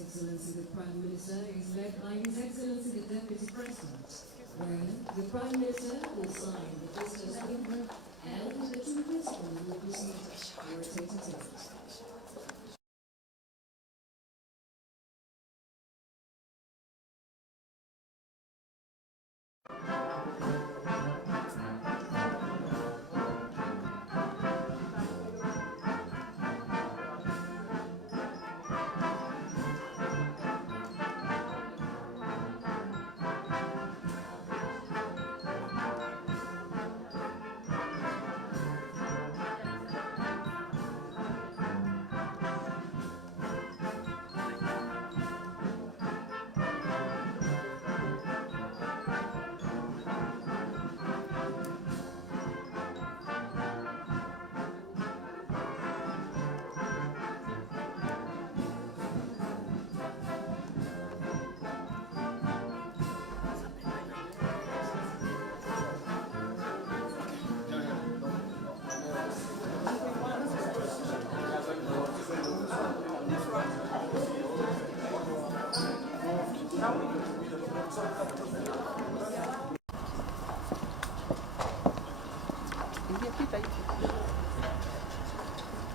Excellency the Prime Minister is led by His Excellency the Deputy President, where the Prime Minister will sign the Visitor's Agreement and the two principals will proceed to rotate it.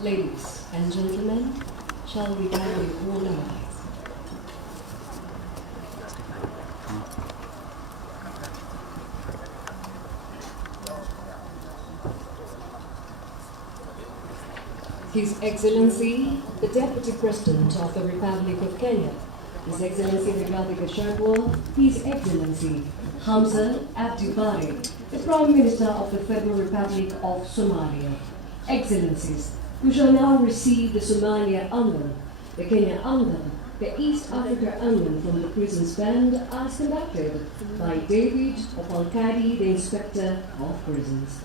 Ladies and gentlemen, shall we kindly all rise? His Excellency, the Deputy President of the Republic of Kenya, His Excellency Rigathi Gachagua, His Excellency Hamza Barre, the Prime Minister of the Federal Republic of Somalia, Excellencies, who shall now receive the Somalia anthem, the Kenya anthem, the East Africa anthem from the prison's band as conducted by David Opalkadi, the Inspector of Prisons.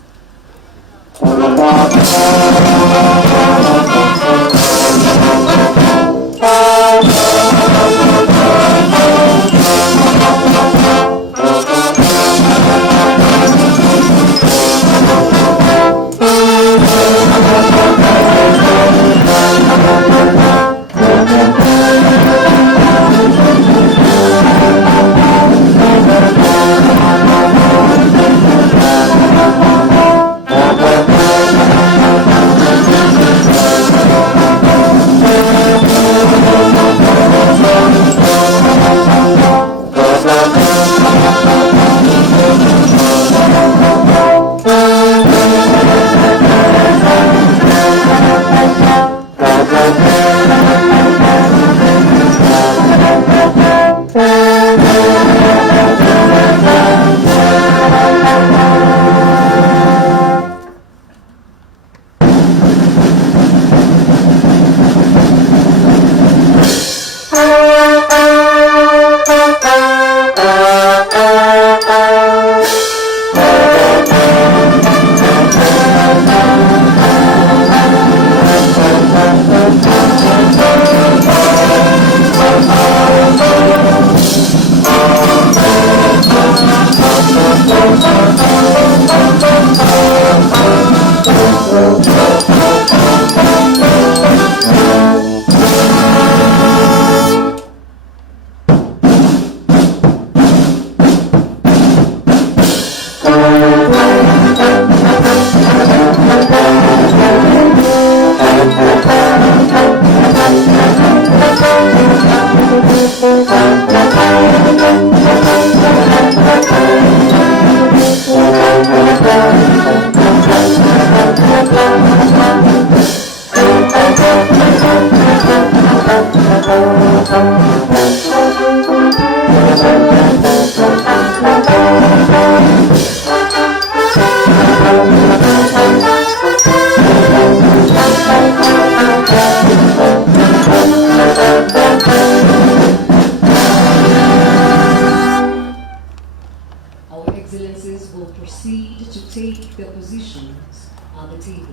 Our Excellencies will proceed to take their positions on the table.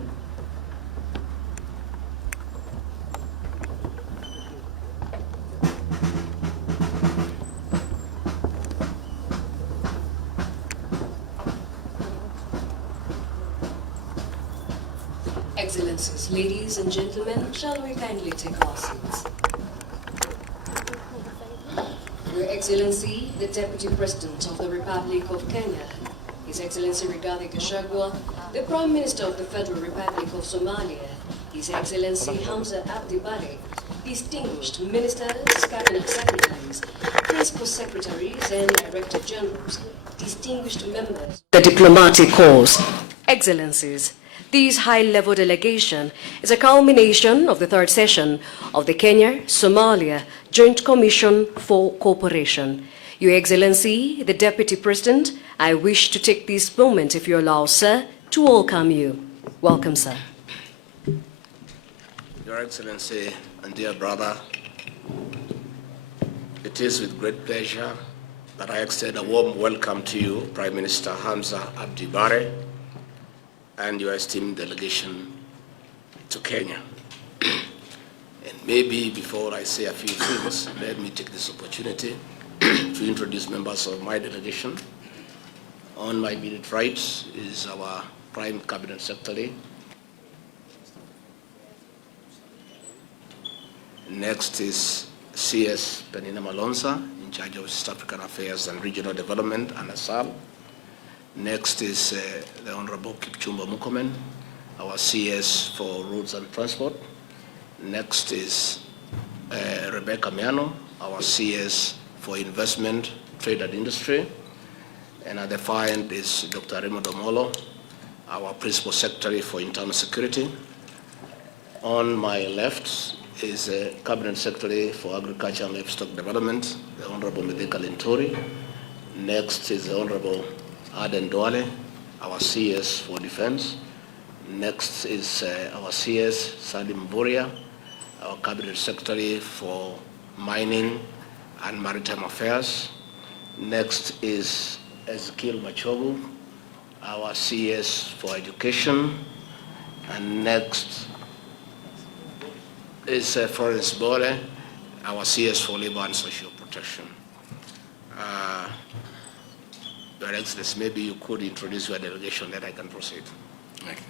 Excellencies, ladies and gentlemen, shall we kindly take our seats? Your Excellency, the Deputy President of the Republic of Kenya, His Excellency Rigathi Gachagua, the Prime Minister of the Federal Republic of Somalia, His Excellency Hamza Barre, distinguished ministers, cabinet secretaries, principal secretaries and director generals, distinguished members, the diplomatic corps, Excellencies. This high-level delegation is a culmination of the third session of the Kenya-Somalia Joint Commission for Cooperation. Your Excellency, the Deputy President, I wish to take this moment, if you allow, sir, to welcome you. Welcome, sir. Your Excellency and dear brother, it is with great pleasure that I extend a warm welcome to you, Prime Minister Hamza Barre, and your esteemed delegation to Kenya. And maybe before I say a few things, let me take this opportunity to introduce members of my delegation. On my immediate right is our Prime Cabinet Secretary. Next is CS Penina Malonza, in charge of East African Affairs and Regional Development, and ASAL. Next is the Honorable Kipchumba Murkomen, our CS for Roads and Transport. Next is Rebecca Miano, our CS for Investment, Trade and Industry. And at the far end is Dr. Raymond Omolo, our Principal Secretary for Internal Security. On my left is the Cabinet Secretary for Agriculture and Livestock Development, the Honorable Medeka Lentori. Next is the Honorable Aden Duale, our CS for Defense. Next is our CS Salim Boria, our Cabinet Secretary for Mining and Maritime Affairs. Next is Ezekiel Machogu, our CS for Education. And next is Florence Bole, our CS for Labor and Social Protection. Your Excellency, maybe you could introduce your delegation, then I can proceed. Thank you.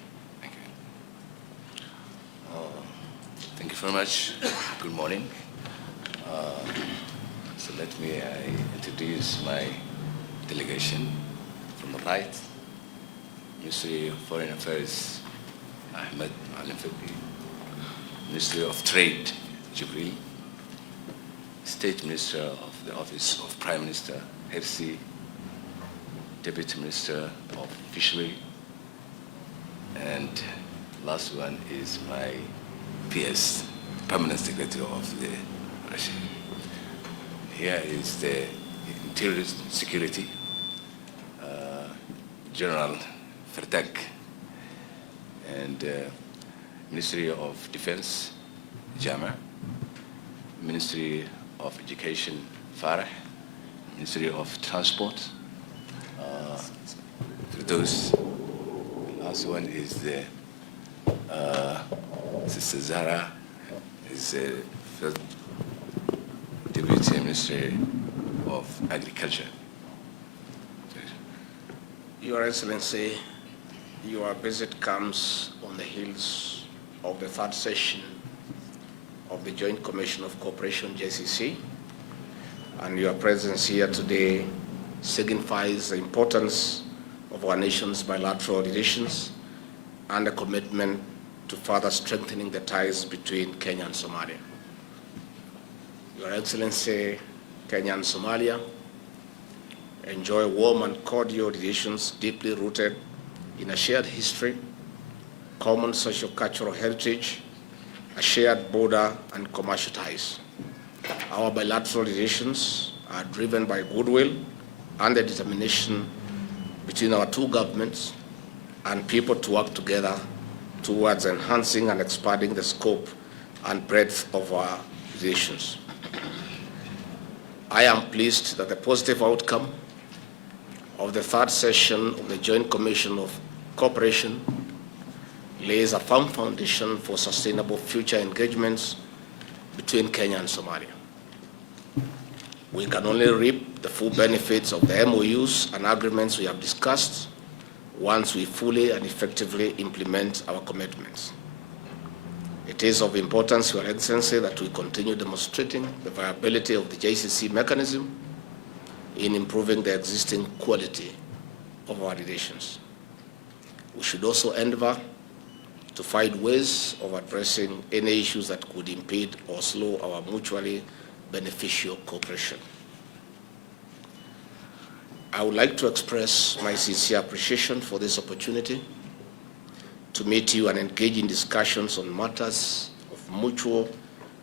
Thank you very much. Good morning. So let me introduce my delegation. From the right, Ministry of Foreign Affairs, Ahmed Al-Faqi. Ministry of Trade, Jibril. State Minister of the Office of Prime Minister, Hersi. Deputy Minister of Fishery, and last one is my PS, Permanent Secretary of the Russia. Here is the Interior Security, General Fertak, and Ministry of Defense, Jama, Ministry of Education, Farah, Ministry of Transport, those. The last one is the Sister Zara, is the First Deputy Minister of Agriculture. Your Excellency, your visit comes on the heels of the third session of the Joint Commission of Cooperation, JCC, and your presence here today signifies the importance of our nation's bilateral relations and a commitment to further strengthening the ties between Kenya and Somalia. Your Excellency, Kenya and Somalia enjoy warm and cordial relations deeply rooted in a shared history, common socio-cultural heritage, a shared border, and commercial ties. Our bilateral relations are driven by goodwill and the determination between our two governments and people to work together towards enhancing and expanding the scope and breadth of our relations. I am pleased that the positive outcome of the third session of the Joint Commission of Cooperation lays a firm foundation for sustainable future engagements between Kenya and Somalia. We can only reap the full benefits of the MOUs and agreements we have discussed once we fully and effectively implement our commitments. It is of importance, Your Excellency, that we continue demonstrating the viability of the JCC mechanism in improving the existing quality of our relations. We should also endeavor to find ways of addressing any issues that could impede or slow our mutually beneficial cooperation. I would like to express my sincere appreciation for this opportunity to meet you and engage in discussions on matters of mutual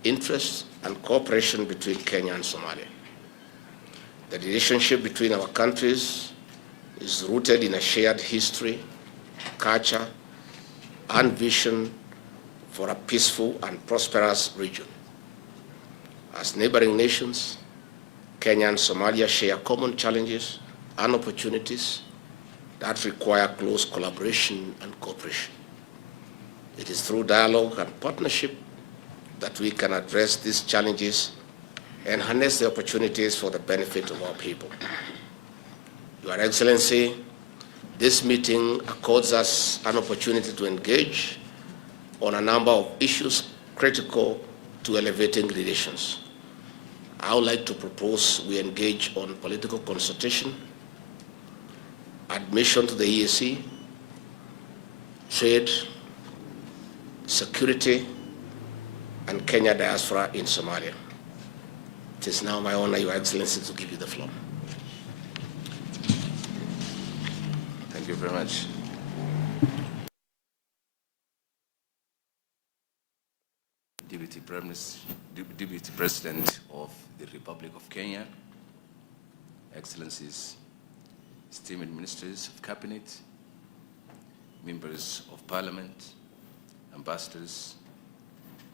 interest and cooperation between Kenya and Somalia. The relationship between our countries is rooted in a shared history, culture, and vision for a peaceful and prosperous region. As neighboring nations, Kenya and Somalia share common challenges and opportunities that require close collaboration and cooperation. It is through dialogue and partnership that we can address these challenges and harness the opportunities for the benefit of our people. Your Excellency, this meeting accords us an opportunity to engage on a number of issues critical to elevating relations. I would like to propose we engage on political consultation, admission to the EAC, trade, security, and Kenya diaspora in Somalia. It is now my honor, Your Excellency, to give you the floor. Thank you very much. Deputy President of the Republic of Kenya, Excellencies, esteemed ministers of cabinet, members of parliament, ambassadors,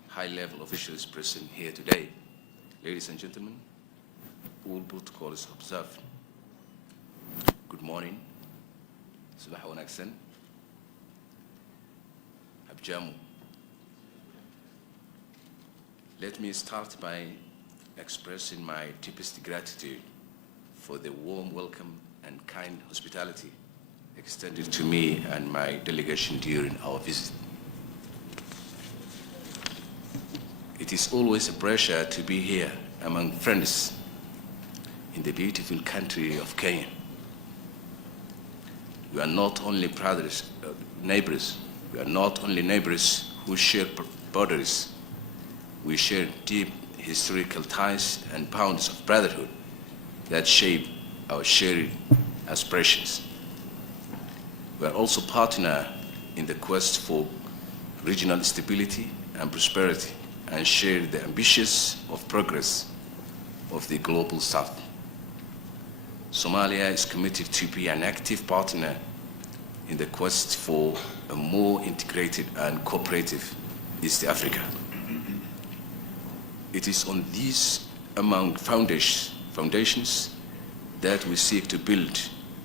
high-level officials present here today, ladies and gentlemen, all protocols observed. Good morning. Subax wanaagsan. Abjamu. Let me start by expressing my deepest gratitude for the warm welcome and kind hospitality extended to me and my delegation during our visit. It is always a pleasure to be here among friends in the beautiful country of Kenya. We are not only neighbors. We are not only neighbors who share borders. We share deep historical ties and bonds of brotherhood that shape our shared aspirations. We are also partners in the quest for regional stability and prosperity and share the ambitions of progress of the global South. Somalia is committed to be an active partner in the quest for a more integrated and cooperative East Africa. It is on these among foundations that we seek to build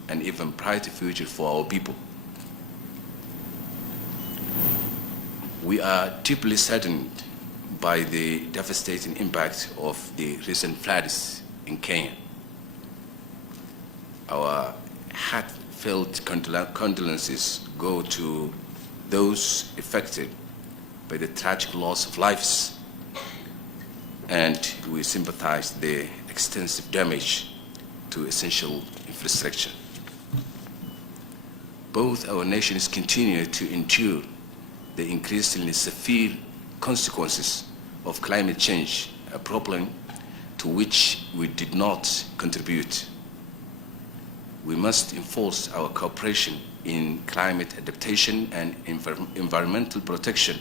an even brighter future for our people. We are deeply saddened by the devastating impact of the recent floods in Kenya. Our heartfelt condolences go to those affected by the tragic loss of lives, and we sympathize the extensive damage to essential infrastructure. Both our nations continue to endure the increasingly severe consequences of climate change, a problem to which we did not contribute. We must enforce our cooperation in climate adaptation and environmental protection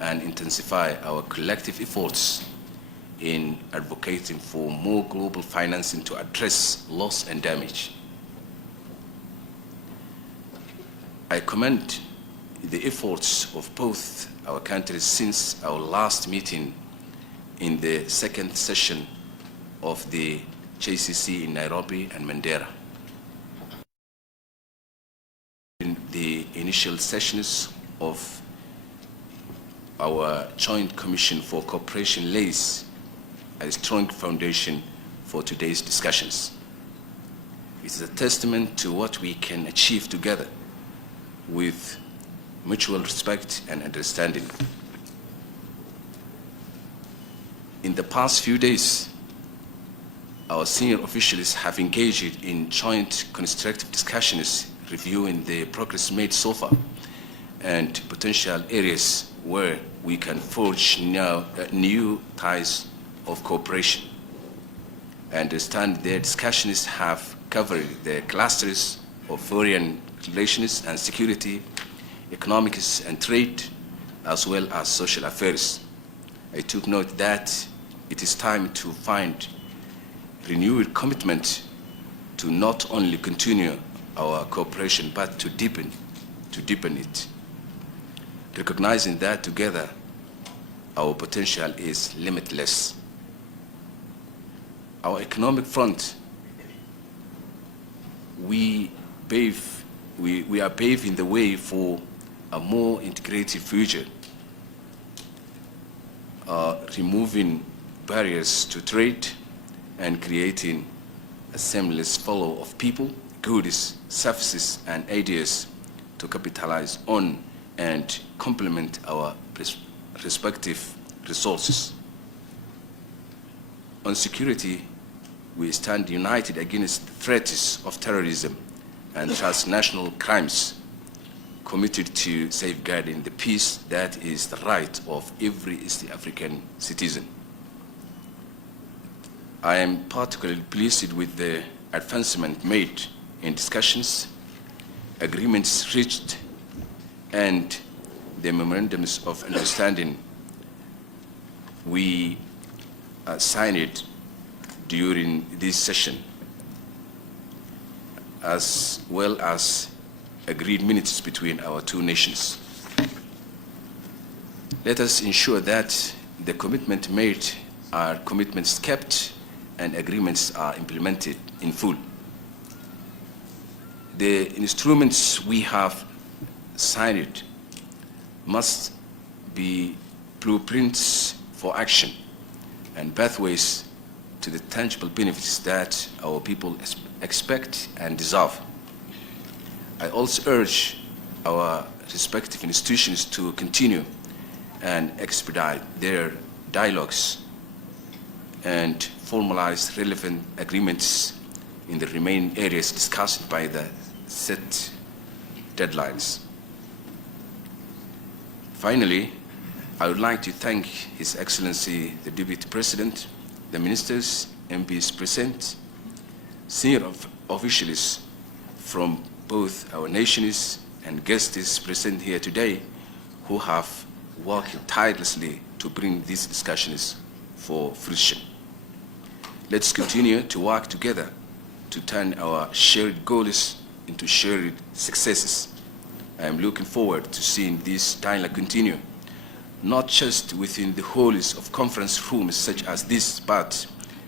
and intensify our collective efforts in advocating for more global financing to address loss and damage. I commend the efforts of both our countries since our last meeting in the second session of the JCC in Nairobi and Mandera. In the initial sessions of our Joint Commission for Cooperation lays a strong foundation for today's discussions. It is a testament to what we can achieve together with mutual respect and understanding. In the past few days, our senior officials have engaged in joint constructive discussions reviewing the progress made so far and potential areas where we can forge new ties of cooperation. I understand their discussions have covered the clusters of foreign relations and security, economics and trade, as well as social affairs. I took note that it is time to find renewed commitment to not only continue our cooperation, but to deepen it, recognizing that together our potential is limitless. Our economic front, we are paving the way for a more integrated future, removing barriers to trade and creating a seamless flow of people, goods, services, and ideas to capitalize on and complement our respective resources. On security, we stand united against the threats of terrorism and transnational crimes, committed to safeguarding the peace that is the right of every East African citizen. I am particularly pleased with the advancement made in discussions, agreements reached, and the memorandums of understanding we signed during this session, as well as agreed minutes between our two nations. Let us ensure that the commitment made are commitments kept and agreements are implemented in full. The instruments we have signed must be blueprints for action and pathways to the tangible benefits that our people expect and deserve. I also urge our respective institutions to continue and expedite their dialogues and formalize relevant agreements in the remaining areas discussed by the set deadlines. Finally, I would like to thank His Excellency the Deputy President, the ministers, MPs present, senior officials from both our nations and guests present here today who have worked tirelessly to bring these discussions for fruition. Let's continue to work together to turn our shared goals into shared successes. I am looking forward to seeing this dialogue continue, not just within the halls of conference rooms such as this, but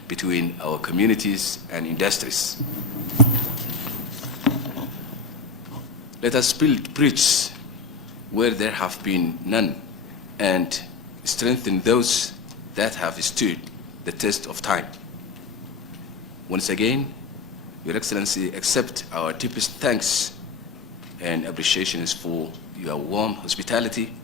between our communities and industries. Let us build bridges where there have been none and strengthen those that have stood the test of time. Once again, Your Excellency, accept our deepest thanks and appreciations for your warm hospitality.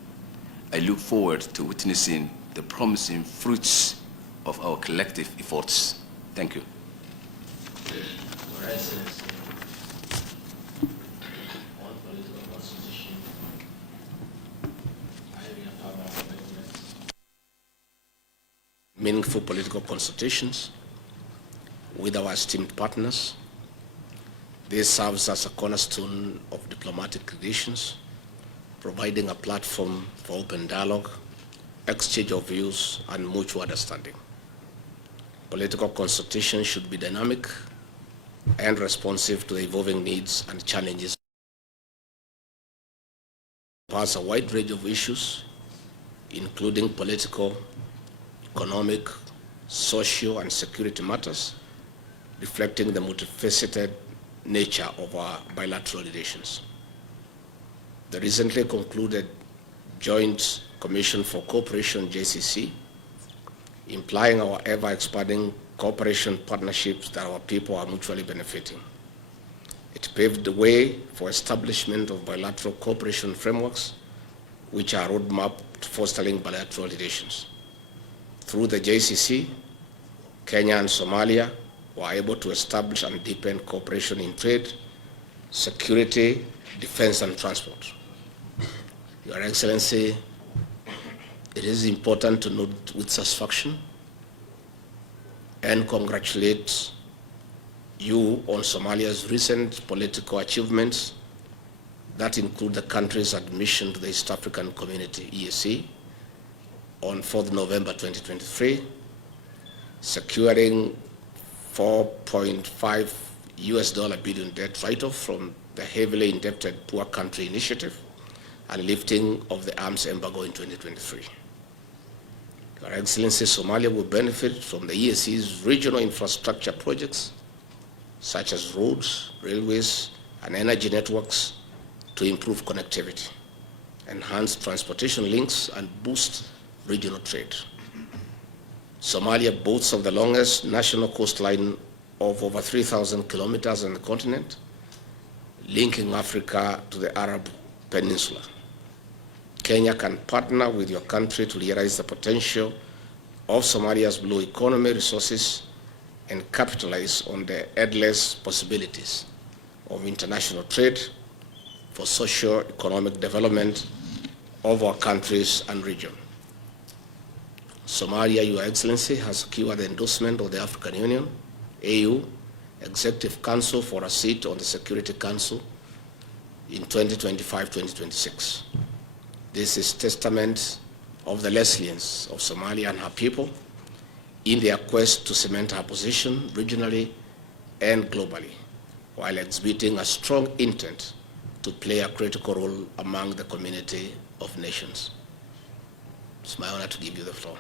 I look forward to witnessing the promising fruits of our collective efforts. Thank you. Your Excellency, on political constitution, I reaffirm our commitment. Meaningful political consultations with our esteemed partners. This serves as a cornerstone of diplomatic relations, providing a platform for open dialogue, exchange of views, and mutual understanding. Political consultation should be dynamic and responsive to the evolving needs and challenges. Pass a wide range of issues, including political, economic, social, and security matters, reflecting the multifaceted nature of our bilateral relations. The recently concluded Joint Commission for Cooperation, JCC, implying our ever-expanding cooperation partnerships that our people are mutually benefiting. It paved the way for establishment of bilateral cooperation frameworks, which are a roadmap to fostering bilateral relations. Through the JCC, Kenya and Somalia were able to establish and deepen cooperation in trade, security, defense, and transport. Your Excellency, it is important to note with satisfaction and congratulate you on Somalia's recent political achievements that include the country's admission to the East African Community, EAC, on 4th November 2023, securing $4.5 billion debt write-off from the heavily indebted Poor Country Initiative, and lifting of the arms embargo in 2023. Your Excellency, Somalia will benefit from the EAC's regional infrastructure projects, such as roads, railways, and energy networks, to improve connectivity, enhance transportation links, and boost regional trade. Somalia boasts of the longest national coastline of over 3,000 kilometers on the continent, linking Africa to the Arab Peninsula. Kenya can partner with your country to realize the potential of Somalia's blue economy resources and capitalize on the endless possibilities of international trade for socio-economic development of our countries and region. Somalia, Your Excellency, has secured the endorsement of the African Union, AU, Executive Council for a seat on the Security Council in 2025-2026. This is testament of the resilience of Somalia and her people in their quest to cement her position regionally and globally, while exhibiting a strong intent to play a critical role among the community of nations. It's my honor to give you the floor.